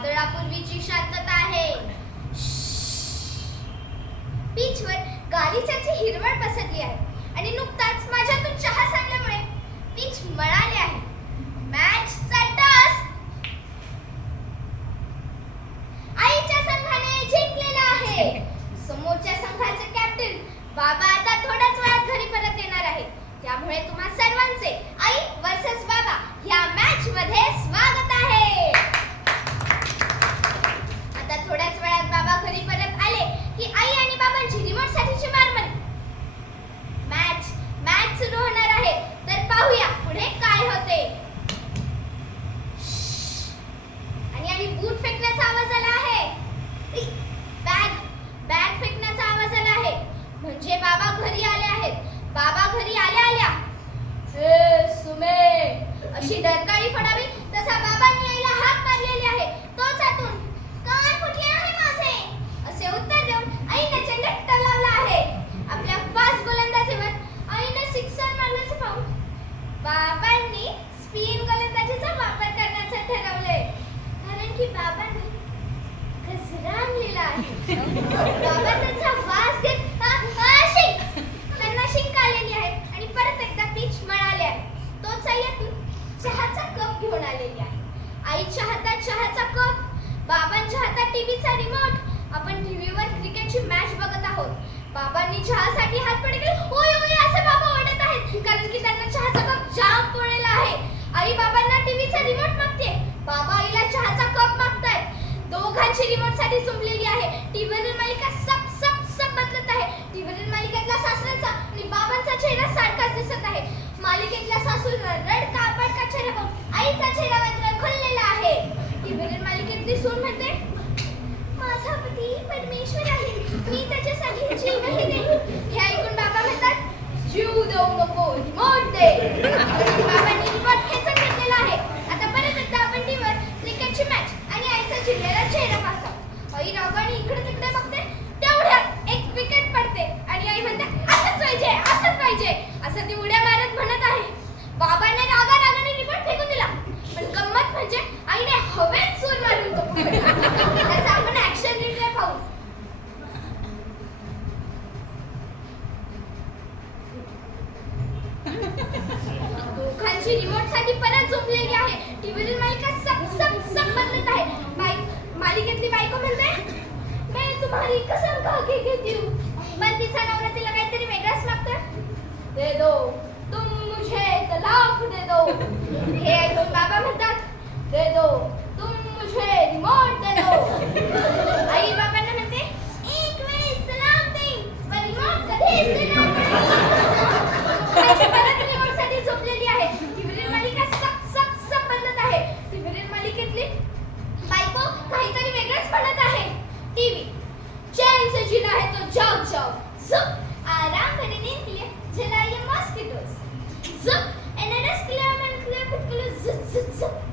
वादळापूर्वीची शांतता आहे. बीचवर गालिच्याची हिरवळ पसरली आहे आणि नुकताच माझ्यातून चहा सांडल्यामुळे बीच मळाले आहे. मॅचचा टॉस आईच्या संघाने जिंकलेला आहे. समोरच्या संघाचे कॅप्टन बाबा आता थोड्याच वेळात घरी परत येणार आहे. त्यामुळे तुम्हा सर्वांचे आई वर्सेस बाबा या मॅच मध्ये स्वागत आहे. आता थोड्याच वेळात बाबा घरी परत आले की आई आणि बाबांची रिमोट साठीची मारामारी. मॅच सुरू होणार आहे, तर पाहूया पुढे काय होते. आणि बूट फेकण्याचा आवाज आला आहे. बॅग फेकण्याचा आवाज आला आहे. म्हणजे बाबा घरी आले आहेत. बाबा घरी आल्या सुमे अशी डरकाळी पडावी तसा बाबांनी आईला हाक मारलेली आहे. तोच आतून कान फुटले आहे माझे असे उत्तर देऊन आईने चेंडू लावला आहे. आपल्या फास्ट गोलंदाजीवर आईने सिक्सर मारल्याचे पाहून बाबांनी स्पिन गोलंदाजीचा वापर करण्याचे ठरवले. कारण की बाबांनी गजरा आणलेला आहे. बाबा त्याचा वास घेत त्यांना शिंक आलेली आहे आणि परत एकदा पिच मळाले आहे. तोच आई चहाचा कप घेऊन आलेली आहे. आईच्या हातात चहाचा कप, बाबांच्या हातात टीव्हीचा रिमोट. आपण टीव्हीवर क्रिकेटची मॅच बघत आहोत. बाबांनी चहासाठी हात पुढे केले. ओय ओय असे बाबा ओरडत आहेत कारण की त्यांना चहाचा कप जाम पोळलेला आहे. आई बाबांना टीव्हीचा रिमोट मागते. बाबा आईला चहाचा कप मागतायत. दोघांची रिमोट साठी जुंपलेली आहे. टीव्हीवरील मालिका सब बदलत आहे. टीव्हीवरील मालिकेतला सासऱ्याचा आणि बाबांचा चेहरा सारखाच दिसत आहे. मालिकेतल्या सासूला रडका पडका चेहरा पाहून आईचा चेहरा मात्र खुललेला आहे. टीव्हीवरील मालिकेतली सून म्हणते, माझा पती परमेश्वर आहे, मी त्याच्यासाठी जीवही देईन. हे ऐकून बाबा म्हणतात, जीव देऊ नको, रिमोट दे. बाबांनी रिमोट खेचून घेतलेला आहे. आता परत एकदा आपण टीव्हीवर क्रिकेटची मॅच आणि आईचा चिडलेला चेहरा पाहतो. आई रागाने इकडे तिकडे बघते. तेवढ्यात एक विकेट पडते आणि आई म्हणते, असंच पाहिजे असं ती उड्या मारत म्हणत आहे. बाबांनी रागाने रिमोट फेकून दिला. पण गंमत म्हणजे आईने हवेत सूर मारून तो पकडला. त्याचा आपण ऍक्शन रिप्ले पाहू. दोघांची रिमोट साठी परत झोपलेली आहे. टीव्हीवरील मालिका सब बदलत आहे. मालिकेतली बायको म्हणते, मैं तुम्हारी कसम खा के कहती हूँ. पण तिचा नवरा तिला काहीतरी वेगळाच मागतोय. दे दो तुम मुझे तलाक दे दो. हे ऐकून बाबा म्हणतात, दे दो तुम मुझे रिमोट दे दो. आई बाबांना म्हणते, एक वेळेस तलाक देईन पण रिमोट कधीच देणार नाही. परत रिमोट साठी झोपलेली आहे. टीव्हीवरील मालिका सब बदलत आहे. टीव्हीवरील मालिकेतली बायको काहीतरी वेगळंच म्हणत आहे. टीवी चैन से जीना है तो जाओ जाओ, zup आराम करने के लिए जलाइए मॉस्किटोस, zup एनएनएस के लिए मैं क्लियर कुछ के लिए zup